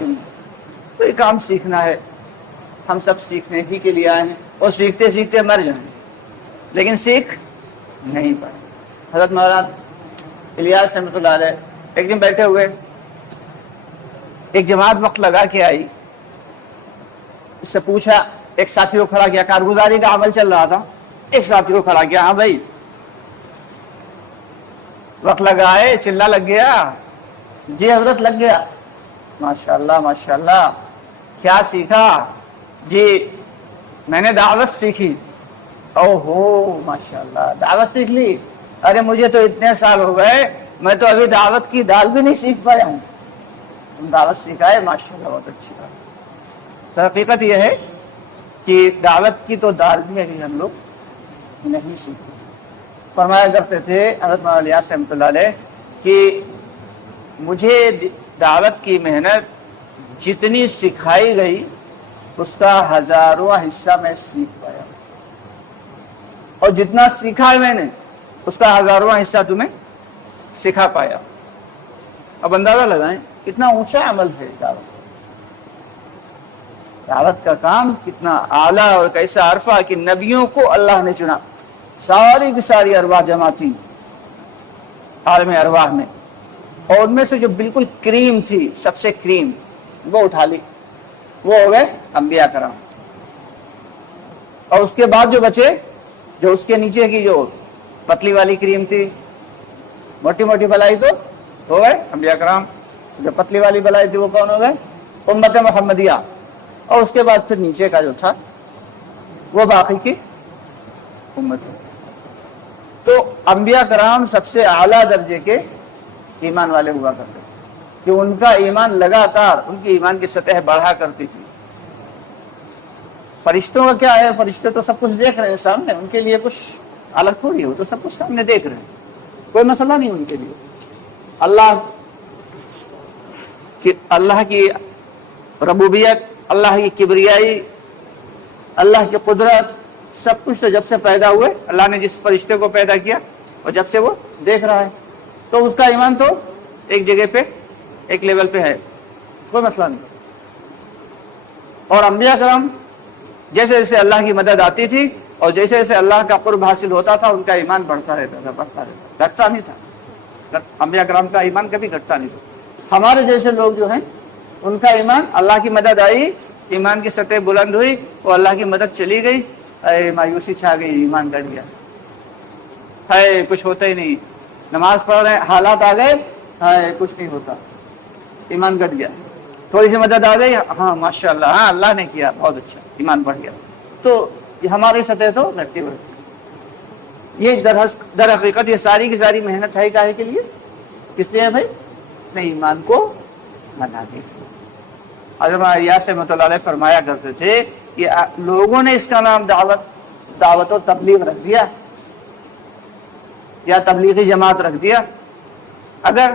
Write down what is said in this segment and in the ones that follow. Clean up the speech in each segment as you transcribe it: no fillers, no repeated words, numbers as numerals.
مشکل نہیں، کوئی کام سیکھنا ہے، ہم سب سیکھنے ہی کے لیے آئے ہیں اور سیکھتے سیکھتے مر جائیں، لیکن سیکھ نہیں پائے۔ حضرت مولانا الیاس رحمۃ اللہ علیہ ایک دن بیٹھے ہوئے، ایک جماعت وقت لگا کے آئی، اس سے پوچھا، ایک ساتھی کو کھڑا کیا، کارگزاری کا عمل چل رہا تھا، ایک ساتھی کو کھڑا کیا، ہاں بھائی وقت لگائے، چلا لگ گیا؟ جی حضرت لگ گیا۔ ماشاءاللہ ماشاءاللہ، کیا سیکھا؟ جی میں نے دعوت سیکھی۔ او ہو ماشاءاللہ، دعوت سیکھ لی؟ ارے مجھے تو اتنے سال ہو گئے، میں تو ابھی دعوت کی دال بھی نہیں سیکھ پایا ہوں، تم دعوت سیکھا ہے، ماشاءاللہ بہت اچھی بات۔ تو حقیقت یہ ہے کہ دعوت کی تو دال بھی ابھی ہم لوگ نہیں سیکھتے۔ فرمایا کرتے تھے حضرت مولانا الیاس رحمۃ اللہ علیہ کہ مجھے دعوت کی محنت جتنی سکھائی گئی اس کا 1000واں حصہ میں سیکھ پایا، اور جتنا سیکھا ہے میں نے اس کا 1000واں حصہ تمہیں سکھا پایا۔ اب اندازہ لگائیں کتنا اونچا عمل ہے دعوت، دعوت کا کام کتنا اعلیٰ اور کیسا عرفہ کہ نبیوں کو اللہ نے چنا، ساری کی ساری ارواح جمع تھی عالم ارواح میں، اور ان میں سے جو بالکل کریم تھی، سب سے کریم، وہ اٹھا لی، وہ ہو گئے انبیاء کرام۔ اور اس کے بعد جو بچے، جو اس کے نیچے کی جو پتلی والی کریم تھی، موٹی موٹی بلائی، تو ہو گئے انبیاء کرام۔ جو پتلی والی بلائی تھی وہ کون ہو گئے؟ امت محمدیہ۔ اور اس کے بعد پھر نیچے کا جو تھا وہ باقی کی امت۔ تو انبیاء کرام سب سے اعلیٰ درجے کے ایمان والے ہوا کرتے کہ ان کا ایمان لگاتار ان کی ایمان کی سطح بڑھا کرتی تھی۔ فرشتوں کا کیا ہے؟ فرشتے تو سب کچھ دیکھ رہے ہیں سامنے، ان کے لیے کچھ الگ تھوڑی ہو، تو سب کچھ سامنے دیکھ رہے ہیں، کوئی مسئلہ نہیں ان کے لیے۔ اللہ کی ربوبیت، اللہ کی کبریائی، اللہ کی قدرت، سب کچھ تو جب سے پیدا ہوئے، اللہ نے جس فرشتے کو پیدا کیا اور جب سے وہ دیکھ رہا ہے، تو اس کا ایمان تو ایک جگہ پہ، ایک لیول پہ ہے، کوئی مسئلہ نہیں۔ اور انبیاء کرام جیسے جیسے اللہ کی مدد آتی تھی اور جیسے جیسے اللہ کا قرب حاصل ہوتا تھا، ان کا ایمان بڑھتا رہتا تھا، بڑھتا رہتا، گھٹتا نہیں تھا۔ انبیاء کرام کا ایمان کبھی گھٹتا نہیں تھا۔ ہمارے جیسے لوگ جو ہیں ان کا ایمان، اللہ کی مدد آئی، ایمان کی سطح بلند ہوئی، اور اللہ کی مدد چلی گئی، مایوسی چھا گئی، ایمان گھٹ گیا، ہے کچھ ہوتا ہی نہیں، نماز پڑھ رہے ہیں، حالات آ گئے، ہے کچھ نہیں ہوتا، ایمان گھٹ گیا۔ تھوڑی سی مدد آ گئی، ہاں ماشاءاللہ، ہاں اللہ نے کیا، بہت اچھا، ایمان بڑھ گیا۔ تو یہ ہماری سطح تو گھٹتی بڑھتی۔ یہ در حقیقت یہ ساری کی ساری محنت ہے کاہے کے لیے؟ کس لیے بھائی؟ اپنے ایمان کو بنانے کے لیے۔ حضرت الیاس رحمۃ اللہ علیہ فرمایا کرتے تھے کہ لوگوں نے اس کا نام دعوت و تبلیغ رکھ دیا یا تبلیغی جماعت رکھ دیا۔ اگر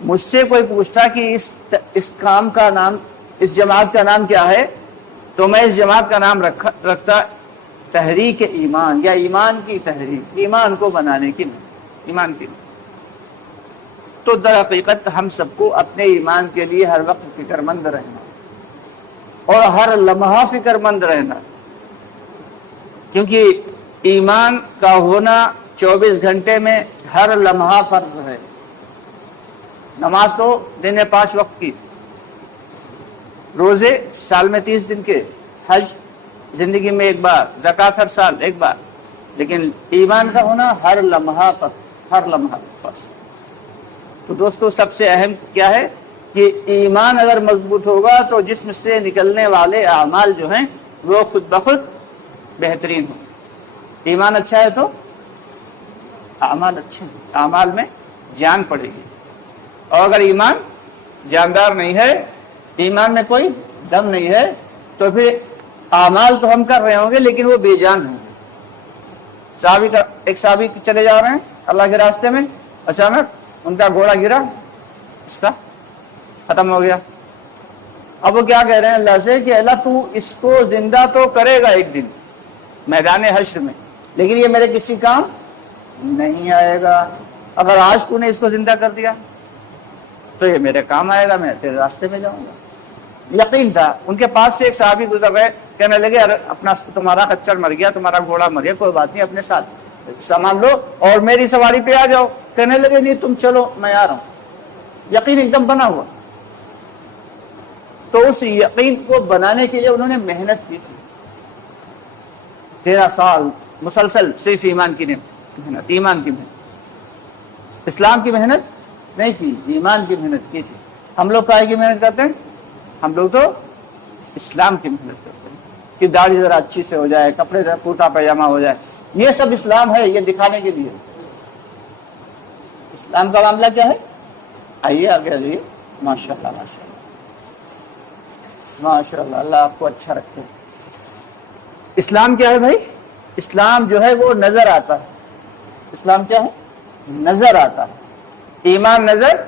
مجھ سے کوئی پوچھتا کہ اس کام کا نام، اس جماعت کا نام کیا ہے، تو میں اس جماعت کا نام رکھتا تحریک ایمان، یا ایمان کی تحریک، ایمان کو بنانے کی نہیں، ایمان کی نہیں۔ تو در حقیقت ہم سب کو اپنے ایمان کے لیے ہر وقت فکر مند رہنا اور ہر لمحہ فکر مند رہنا، کیونکہ ایمان کا ہونا 24 گھنٹے میں ہر لمحہ فرض ہے۔ نماز تو دن میں 5 وقت کی، روزے سال میں 30 دن کے، حج زندگی میں ایک بار، زکوٰۃ ہر سال ایک بار، لیکن ایمان کا ہونا ہر لمحہ فرض، ہر لمحہ فرض۔ تو دوستو سب سے اہم کیا ہے کہ ایمان اگر مضبوط ہوگا تو جسم سے نکلنے والے اعمال جو ہیں وہ خود بخود بہترین ہوں۔ ایمان اچھا ہے تو اعمال اچھے ہیں، اعمال میں جان پڑے گی۔ اور اگر ایمان جاندار نہیں ہے، ایمان میں کوئی دم نہیں ہے، تو پھر اعمال تو ہم کر رہے ہوں گے لیکن وہ بے جان ہوں گے۔ ایک صحابی چلے جا رہے ہیں اللہ کے راستے میں، اچانک ان کا گھوڑا گرا، اس کا ختم ہو گیا۔ اب وہ کیا کہہ رہے ہیں اللہ سے کہ اللہ تو اس کو زندہ تو کرے گا ایک دن میدان حشر میں، لیکن یہ میرے کسی کام نہیں آئے گا۔ اگر آج تو نے اس کو زندہ کر دیا تو یہ میرے کام آئے گا، میں تیرے راستے میں جاؤں گا۔ یقین تھا۔ ان کے پاس سے ایک صحابی گزر گئے، کہنے لگے اپنا تمہارا خچر مر گیا، تمہارا گھوڑا مر گیا، کوئی بات نہیں، اپنے ساتھ سامان لو اور میری سواری پہ آ جاؤ۔ کہنے لگے نہیں تم چلو، میں آ رہا ہوں۔ یقین ایک دم بنا ہوا۔ تو اس یقین کو بنانے کے لیے انہوں نے محنت کی تھی، 13 سال مسلسل صرف ایمان کی محنت، ایمان کی محنت، اسلام کی محنت نہیں کی، ایمان کی محنت کی تھی۔ ہم لوگ کائے کی محنت کرتے ہیں؟ ہم لوگ تو اسلام کی محنت کرتے ہیں کہ داڑھی ذرا اچھی سے ہو جائے، کپڑے ذرا کرتا پاجامہ ہو جائے، یہ سب اسلام ہے، یہ دکھانے کے لیے۔ اسلام کا معاملہ کیا ہے؟ آئیے آگے آئیے۔ ماشاء اللہ ماشاء اللہ ماشاء اللہ، اللہ آپ کو اچھا رکھے۔ اسلام کیا ہے بھائی؟ اسلام جو ہے وہ نظر آتا ہے۔ اسلام کیا ہے؟ نظر آتا ہے۔ ایمان نظر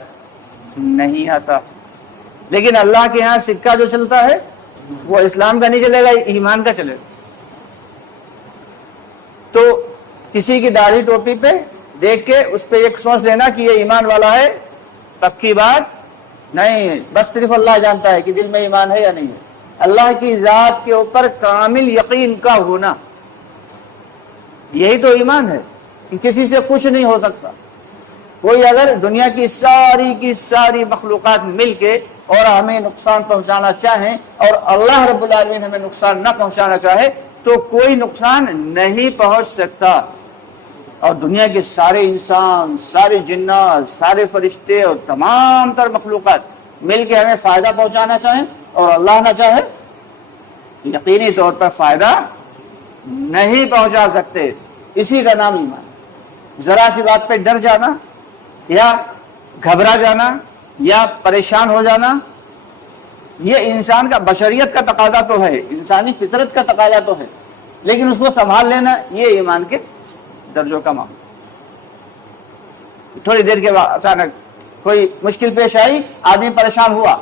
نہیں آتا، لیکن اللہ کے یہاں سکہ جو چلتا ہے وہ اسلام کا نہیں چلے گا، ایمان کا چلے گا۔ تو کسی کی داڑھی ٹوپی پہ دیکھ کے اس پہ ایک سوچ لینا کہ یہ ایمان والا ہے، پکی بات نہیں، بس صرف اللہ جانتا ہے کہ دل میں ایمان ہے یا نہیں ہے۔ اللہ کی ذات کے اوپر کامل یقین کا ہونا، یہی تو ایمان ہے۔ کسی سے کچھ نہیں ہو سکتا۔ کوئی اگر دنیا کی ساری مخلوقات مل کے اور ہمیں نقصان پہنچانا چاہیں اور اللہ رب العالمین ہمیں نقصان نہ پہنچانا چاہے تو کوئی نقصان نہیں پہنچ سکتا۔ اور دنیا کے سارے انسان، سارے جنات، سارے فرشتے اور تمام تر مخلوقات مل کے ہمیں فائدہ پہنچانا چاہیں اور اللہ نہ چاہے، یقینی طور پر فائدہ نہیں پہنچا سکتے۔ اسی کا نام ایمان۔ ذرا سی بات پہ ڈر جانا یا گھبرا جانا یا پریشان ہو جانا، یہ انسان کا، بشریت کا تقاضا تو ہے، انسانی فطرت کا تقاضا تو ہے، لیکن اس کو سنبھال لینا یہ ایمان کے درجوں کا معاملہ۔ تھوڑی دیر کے بعد اچانک کوئی مشکل پیش آئی، آدمی پریشان ہوا،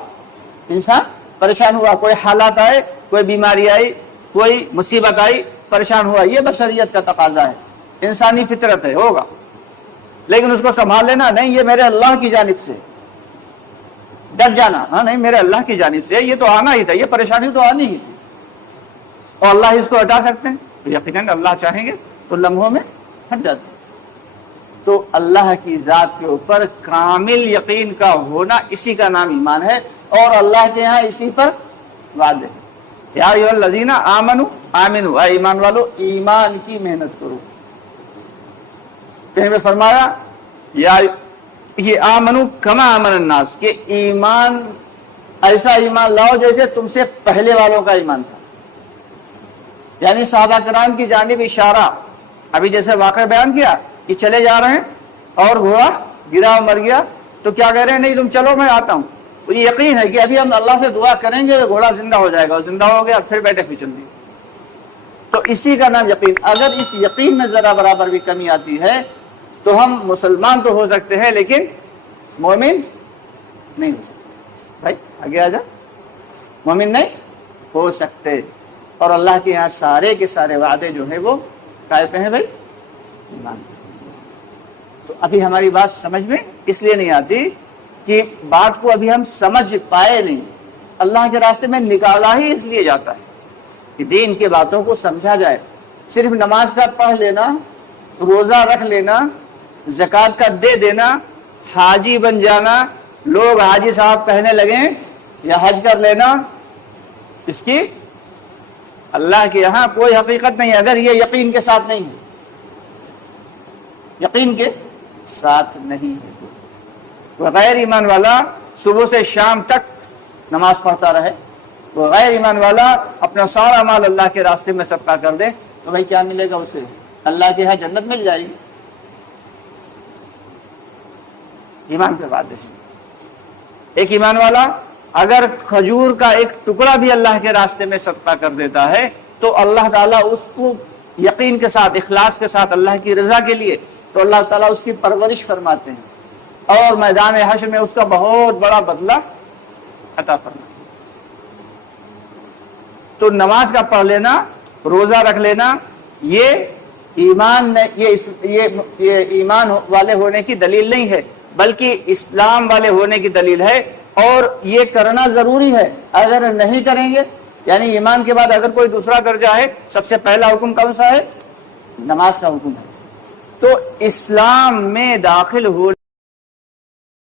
انسان پریشان ہوا، کوئی حالات آئے، کوئی بیماری آئی، کوئی مصیبت آئی، پریشان ہوا، یہ بشریت کا تقاضا ہے، انسانی فطرت ہے، ہوگا۔ لیکن اس کو سنبھال لینا، نہیں یہ میرے اللہ کی جانب سے، ڈر جانا، ہاں نہیں میرے اللہ کی جانب سے، یہ تو آنا ہی تھا، یہ پریشانی تو آنی ہی تھی، اور اللہ اس کو ہٹا سکتے ہیں؟ یقیناً اللہ چاہیں گے تو لمحوں میں ہٹ جاتے ہیں۔ تو اللہ کی ذات کے اوپر کامل یقین کا ہونا، اسی کا نام ایمان ہے، اور اللہ کے یہاں اسی پر وعدے ہیں۔ یا ایھا الذین آمنوا آمنوا، اے ایمان والو ایمان کی محنت کرو۔ کہیں میں فرمایا یا یہ آمنو کما آمن الناس، کہ ایمان، ایسا ایمان لاؤ جیسے تم سے پہلے والوں کا ایمان تھا۔ یعنی صحابہ کرام کی جانب اشارہ، ابھی جیسے واقعہ بیان کیا کہ چلے جا رہے ہیں اور گھوڑا گرا مر گیا، تو کیا کہہ رہے ہیں؟ نہیں تم چلو میں آتا ہوں۔ مجھے یقین ہے کہ ابھی ہم اللہ سے دعا کریں گے گھوڑا زندہ ہو جائے گا، اور زندہ ہو گیا پھر بیٹھے پھر چل دیے۔ تو اسی کا نام یقین۔ اگر اس یقین میں ذرا برابر بھی کمی آتی ہے تو ہم مسلمان تو ہو سکتے ہیں لیکن مومن نہیں ہو سکتے۔ بھائی آگے آ جا، مومن نہیں ہو سکتے۔ اور اللہ کے یہاں سارے کے سارے وعدے جو ہیں وہ کائے پہ ہیں بھائی؟ ایمان۔ تو ابھی ہماری بات سمجھ میں اس لیے نہیں آتی کہ بات کو ابھی ہم سمجھ پائے نہیں۔ اللہ کے راستے میں نکالا ہی اس لیے جاتا ہے کہ دین کی باتوں کو سمجھا جائے۔ صرف نماز کا پڑھ لینا، روزہ رکھ لینا، زکوٰۃ کا دے دینا، حاجی بن جانا، لوگ حاجی صاحب کہنے لگیں یا حج کر لینا، اس کی اللہ کے یہاں کوئی حقیقت نہیں ہے اگر یہ یقین کے ساتھ نہیں ہے۔ یقین کے ساتھ نہیں ہے۔ غیر ایمان والا صبح سے شام تک نماز پڑھتا رہے، وہ غیر ایمان والا اپنا سارا مال اللہ کے راستے میں صدقہ کر دے، تو بھائی کیا ملے گا اسے؟ اللہ کے یہاں جنت مل جائے گی۔ ایمان کے بعد ایک ایمان والا اگر کھجور کا ایک ٹکڑا بھی اللہ کے راستے میں صدقہ کر دیتا ہے تو اللہ تعالیٰ اس کو یقین کے ساتھ، اخلاص کے ساتھ، اللہ کی رضا کے لیے، تو اللہ تعالیٰ اس کی پرورش فرماتے ہیں اور میدان حشر میں اس کا بہت بڑا بدلہ عطا فرماتے ہیں۔ تو نماز کا پڑھ لینا، روزہ رکھ لینا، یہ ایمان والے ہونے کی دلیل نہیں ہے، بلکہ اسلام والے ہونے کی دلیل ہے، اور یہ کرنا ضروری ہے۔ اگر نہیں کریں گے، یعنی ایمان کے بعد اگر کوئی دوسرا درجہ ہے، سب سے پہلا حکم کون سا ہے؟ نماز کا حکم ہے۔ تو اسلام میں داخل ہو